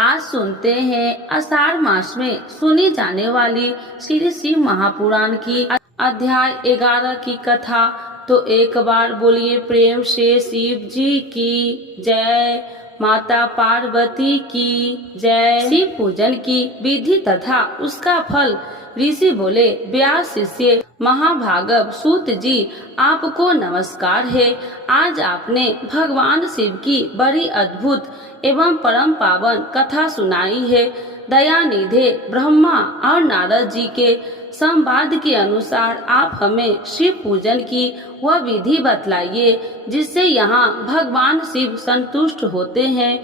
आज सुनते हैं आषाढ़ मास में सुनी जाने वाली श्री शिव महापुराण की अध्याय 11 की कथा। तो एक बार बोलिए प्रेम से शिव जी की जय, माता पार्वती की जय। शिव पूजन की विधि तथा उसका फल। ऋषि बोले, व्यास शिष्य महाभागव सूत जी, आपको नमस्कार है। आज आपने भगवान शिव की बड़ी अद्भुत एवं परम पावन कथा सुनाई है। दयानिधे ब्रह्मा और नारद जी के संवाद के अनुसार आप हमें शिव पूजन की वह विधि बतलाइए जिससे यहाँ भगवान शिव संतुष्ट होते हैं।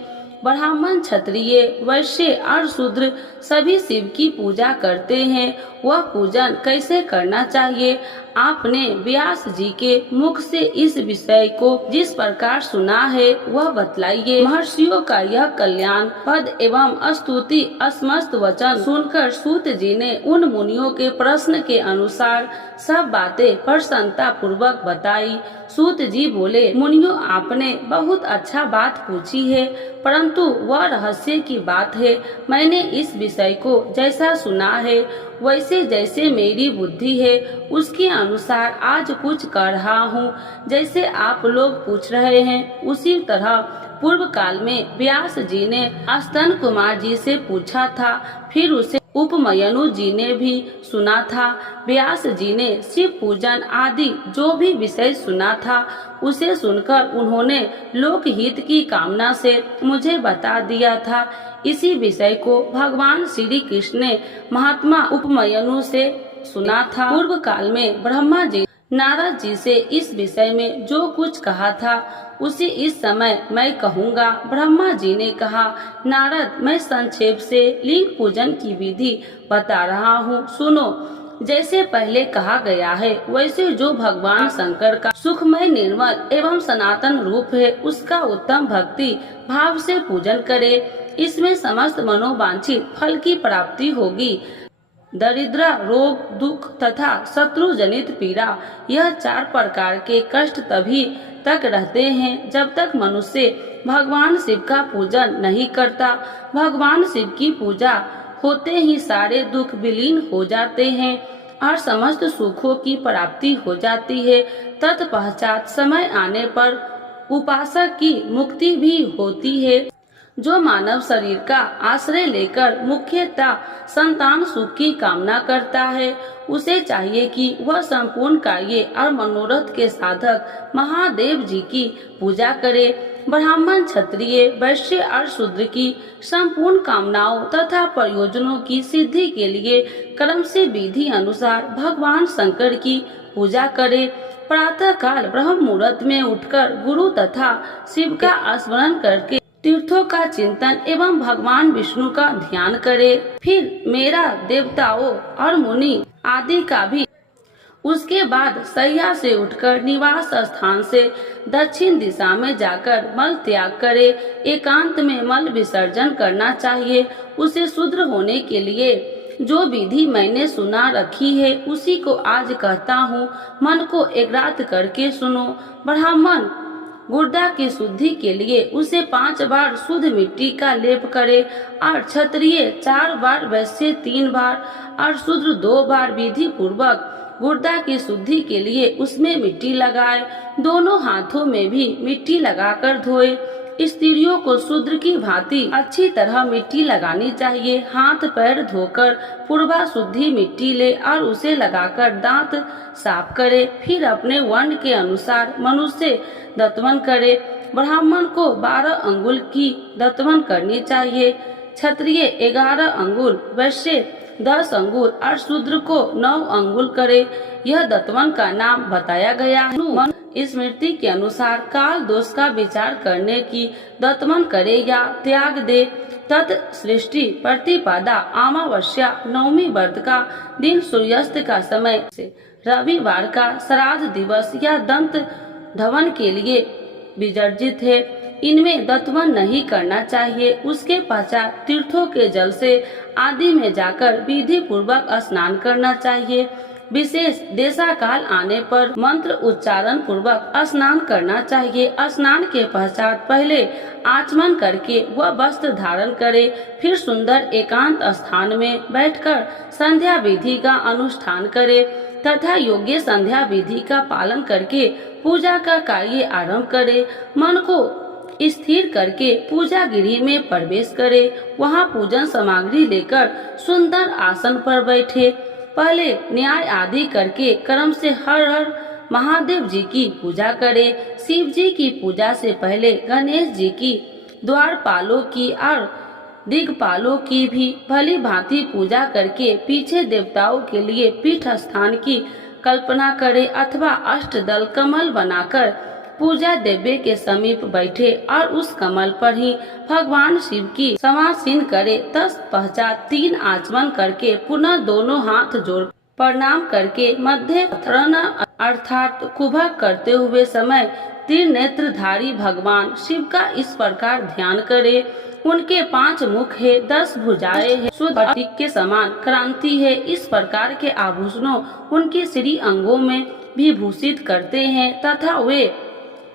ब्राह्मण, क्षत्रिय, वैश्य और शूद्र सभी शिव की पूजा करते हैं। वह पूजन कैसे करना चाहिए, आपने व्यास जी के मुख से इस विषय को जिस प्रकार सुना है वह बतलाइए। महर्षियों का यह कल्याण पद एवं स्तुति असमस्त वचन सुनकर सूत जी ने उन मुनियों के प्रश्न के अनुसार सब बातें प्रसन्नता पूर्वक बताई। सूत जी बोले, मुनियों, आपने बहुत अच्छा बात पूछी है, परंतु वह रहस्य की बात है। मैंने इस विषय को जैसा सुना है वैसे जैसे मेरी बुद्धि है उसके अनुसार आज कुछ कर रहा हूँ। जैसे आप लोग पूछ रहे हैं उसी तरह पूर्व काल में व्यास जी ने स्तन कुमार जी से पूछा था, फिर उसे उपमयनु जी ने भी सुना था। व्यास जी ने शिव पूजन आदि जो भी विषय सुना था उसे सुनकर उन्होंने लोकहित की कामना से मुझे बता दिया था। इसी विषय को भगवान श्री कृष्ण ने महात्मा उपमयनु से सुना था। पूर्व काल में ब्रह्मा जी नारद जी से इस विषय में जो कुछ कहा था उसे इस समय मैं कहूँगा। ब्रह्मा जी ने कहा, नारद, मैं संक्षेप से लिंग पूजन की विधि बता रहा हूँ, सुनो। जैसे पहले कहा गया है वैसे जो भगवान शंकर का सुखमय, निर्मल एवं सनातन रूप है उसका उत्तम भक्ति भाव से पूजन करे। इसमें समस्त मनोवांछित फल की प्राप्ति होगी। दरिद्र, रोग, दुख तथा शत्रु जनित पीड़ा, यह 4 प्रकार के कष्ट तभी तक रहते हैं जब तक मनुष्य भगवान शिव का पूजन नहीं करता। भगवान शिव की पूजा होते ही सारे दुख विलीन हो जाते हैं और समस्त सुखों की प्राप्ति हो जाती है। तत्पश्चात समय आने पर उपासक की मुक्ति भी होती है। जो मानव शरीर का आश्रय लेकर मुख्यतः संतान सुख की कामना करता है उसे चाहिए कि वह संपूर्ण कार्य और मनोरथ के साधक महादेव जी की पूजा करे। ब्राह्मण, क्षत्रिय, वैश्य और शूद्र की संपूर्ण कामनाओं तथा प्रयोजनों की सिद्धि के लिए क्रम से विधि अनुसार भगवान शंकर की पूजा करे। प्रातः काल ब्रह्म मुहूर्त में उठकर गुरु तथा शिव का स्मरण करके तीर्थों का चिंतन एवं भगवान विष्णु का ध्यान करे। फिर मेरा देवताओं और मुनि आदि का भी। उसके बाद सैया से उठकर निवास स्थान से दक्षिण दिशा में जाकर मल त्याग करे। एकांत में मल विसर्जन करना चाहिए। उसे शुद्र होने के लिए जो विधि मैंने सुना रखी है उसी को आज कहता हूँ, मन को एकाग्र करके सुनो। ब्राह्मण गुर्दा की शुद्धि के लिए उसे 5 बार शुद्ध मिट्टी का लेप करे और क्षत्रिय 4 बार, वैश्य 3 बार और शूद्र 2 बार विधि पूर्वक गुर्दा की शुद्धि के लिए उसमें मिट्टी लगाए। दोनों हाथों में भी मिट्टी लगाकर धोए। स्त्रियों को शूद्र की भांति अच्छी तरह मिट्टी लगानी चाहिए। हाथ पैर धोकर पूर्वा शुद्धि मिट्टी ले और उसे लगाकर दांत साफ करे। फिर अपने वर्ण के अनुसार मनुष्य दत्तवन करे। ब्राह्मण को 12 अंगुल की दत्तवन करनी चाहिए, क्षत्रिय 11 अंगुल, वैश्य 10 अंगुल और शूद्र को 9 अंगुल करे। यह दत्तवन का नाम बताया गया है। स्मृति के अनुसार काल दोष का विचार करने की दत्तवन करे या त्याग दे। तत् सृष्टि प्रतिपदा अमावस्या नवमी व्रत का दिन सूर्यास्त का समय से रविवार का श्राद्ध दिवस या दंत धवन के लिए विवर्जित है। इनमें दत्तवन नहीं करना चाहिए। उसके पश्चात तीर्थों के जल से आदि में जाकर विधि पूर्वक स्नान करना चाहिए। विशेष देशाकाल आने पर मंत्र उच्चारण पूर्वक स्नान करना चाहिए। स्नान के पश्चात पहले आचमन करके वह वस्त्र धारण करे, फिर सुंदर एकांत स्थान में बैठकर संध्या विधि का अनुष्ठान करे तथा योग्य संध्या विधि का पालन करके पूजा का कार्य आरंभ करे। मन को स्थिर करके पूजा गृह में प्रवेश करे। वहां पूजन सामग्री लेकर सुंदर आसन पर बैठे। पहले न्याय आदि करके क्रम से हर हर महादेव जी की पूजा करे। शिव जी की पूजा से पहले गणेश जी की, द्वारपालों की और दिग्पालों की भी भली भांति पूजा करके पीछे देवताओं के लिए पीठ स्थान की कल्पना करे अथवा अष्टदल कमल बनाकर पूजा देव्य के समीप बैठे और उस कमल पर ही भगवान शिव की समासीन करे। तत्पश्चात 3 आचमन करके पुनः दोनों हाथ जोड़ प्रणाम करके मध्य अथर्वण अर्थात कुभक करते हुए समय त्रिनेत्रधारी भगवान शिव का इस प्रकार ध्यान करे। उनके 5 मुख है, 10 भुजाएं है, शुद्ध स्फटिक के समान क्रांति है। इस प्रकार के आभूषणों उनके श्री अंगों में भी भूषित करते हैं तथा वे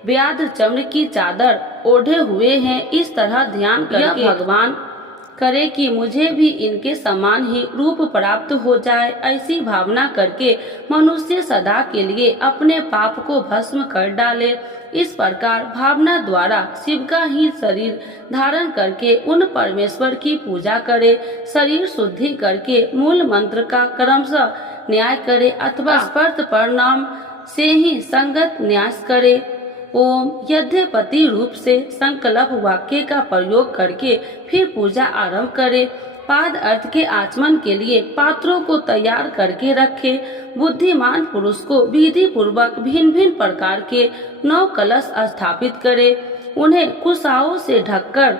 व्याध चमड़ की चादर ओढ़े हुए हैं। इस तरह ध्यान करके भगवान करे कि मुझे भी इनके समान ही रूप प्राप्त हो जाए। ऐसी भावना करके मनुष्य सदा के लिए अपने पाप को भस्म कर डाले। इस प्रकार भावना द्वारा शिव का ही शरीर धारण करके उन परमेश्वर की पूजा करे। शरीर शुद्धि करके मूल मंत्र का क्रमशः न्याय करे अथवा स्पर्श प्रणाम से ही संगत न्यास करे। ओम यद्यपति रूप से संकल्प वाक्य का प्रयोग करके फिर पूजा आरंभ करे। पाद अर्थ के आचमन के लिए पात्रों को तैयार करके रखे। बुद्धिमान पुरुष को विधि पूर्वक भिन्न भिन्न प्रकार के 9 कलश स्थापित करे। उन्हें कुशाओं से ढककर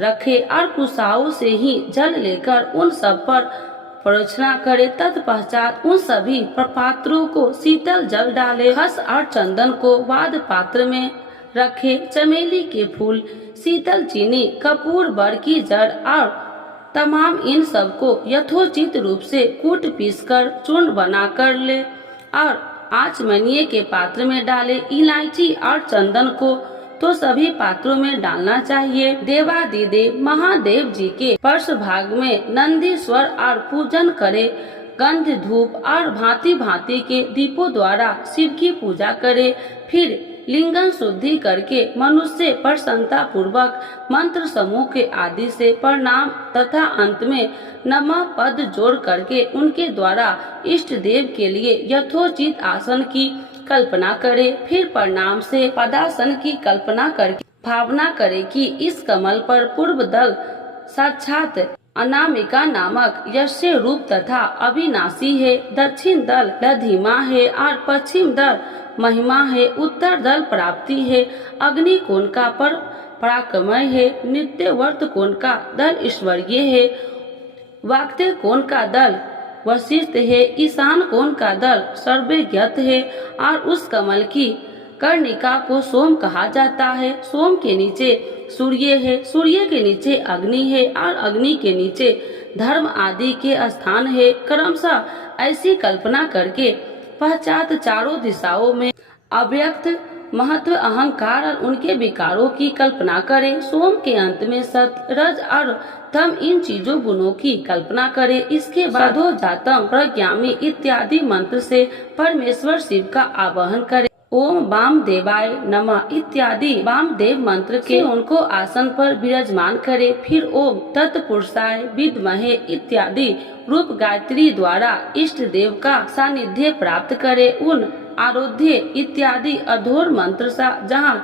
रखे और कुशाओं से ही जल लेकर उन सब पर प्रोक्षणा करे। तत्पश्चात उन सभी पात्रों को शीतल जल डाले। खस और चंदन को वाद पात्र में रखे। चमेली के फूल, शीतल चीनी, कपूर, बर की जड़ और तमाम इन सब को यथोचित रूप से कूट पीसकर चूर्ण बना कर ले और आचमनीय के पात्र में डाले। इलायची और चंदन को तो सभी पात्रों में डालना चाहिए। देवादिदेव महादेव जी के पर्श भाग में नंदीश्वर और पूजन करे। गंध, धूप और भांति भांति के दीपों द्वारा शिव की पूजा करे। फिर लिंगन शुद्धि करके मनुष्य प्रसन्नता पूर्वक मंत्र समूह के आदि से प्रणाम तथा अंत में नमः पद जोड़ करके उनके द्वारा इष्ट देव के लिए यथोचित आसन की कल्पना करे। फिर प्रणाम से पदासन की कल्पना करके भावना करे कि इस कमल पर पूर्व दल साक्षात अनामिका नामक यस्य रूप तथा अविनाशी है, दक्षिण दल लधिमा है और पश्चिम दल महिमा है, उत्तर दल प्राप्ति है, अग्नि कोण का पर पराक्रमय है, नित्यवर्त कोण का दल ईश्वरीय है, वाक्य कोण का दल वशिष्ठ है, ईशान कोण का दल सर्वज्ञत है और उस कमल की कर्णिका को सोम कहा जाता है। सोम के नीचे सूर्य है, सूर्य के नीचे अग्नि है और अग्नि के नीचे धर्म आदि के स्थान है। क्रमशः ऐसी कल्पना करके पश्चात चारों दिशाओं में अव्यक्त महत्व, अहंकार और उनके विकारों की कल्पना करे। सोम के अंत में सत, रज और तम इन चीजों गुणों की कल्पना करे। इसके बाद जातम, प्रज्ञामी इत्यादि मंत्र से परमेश्वर शिव का आवाहन करे। ओम वामदेवाय नमः इत्यादि वामदेव मंत्र के उनको आसन पर विराजमान करे। फिर ओम तत्पुरुषाय विद्महे इत्यादि रूप गायत्री द्वारा इष्ट देव का सानिध्य प्राप्त करे। उन आरोध्य इत्यादि अधोर मंत्र सा जहाँ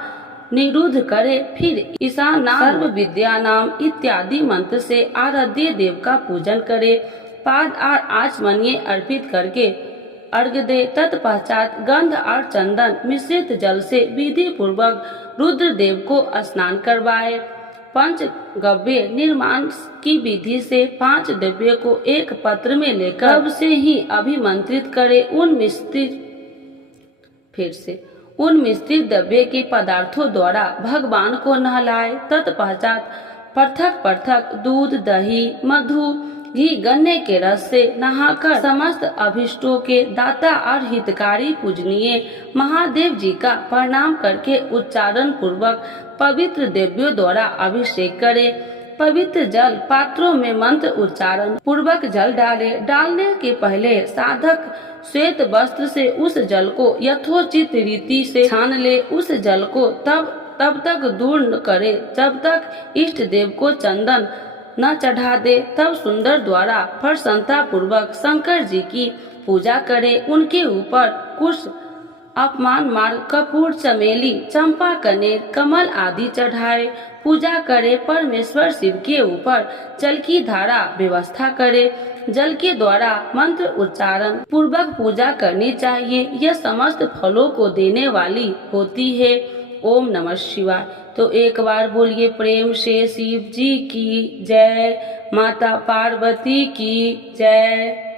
निरुद्ध करे। फिर ईशान सर्व विद्या नाम इत्यादि मंत्र से आराध्य देव का पूजन करे। पाद और आचमनीय अर्पित करके अर्घ दे। तत्पश्चात गंध और चंदन मिश्रित जल से विधि पूर्वक रुद्र देव को स्नान करवाए। पंचगव्य निर्माण की विधि से 5 द्रव्य को एक पत्र में लेकर तब से ही अभिमंत्रित करे। उन मिश्रित द्रव्य के पदार्थों द्वारा भगवान को नहलाए। तत्पश्चात पृथक पृथक दूध, दही, मधु, घी, गन्ने के रस से नहाकर समस्त अभिष्टों के दाता और हितकारी पूजनीय महादेव जी का प्रणाम करके उच्चारण पूर्वक पवित्र देवियों द्वारा अभिषेक करे। पवित्र जल पात्रों में मंत्र उच्चारण पूर्वक जल डाले। डालने के पहले साधक श्वेत वस्त्र से उस जल को यथोचित रीति से छान ले। उस जल को तब तक दूर न करे जब तक इष्ट देव को चंदन न चढ़ा दे। तब सुंदर द्वारा प्रसन्नता पूर्वक शंकर जी की पूजा करे। उनके ऊपर कुश, अपमान मार्ग, कपूर, चमेली, चंपा, कनेर, कमल आदि चढ़ाए। पूजा करे। परमेश्वर शिव के ऊपर जल की धारा व्यवस्था करे। जल के द्वारा मंत्र उच्चारण पूर्वक पूजा करनी चाहिए। यह समस्त फलों को देने वाली होती है। ओम नमः शिवाय। तो एक बार बोलिए प्रेम से शिव जी की जय, माता पार्वती की जय।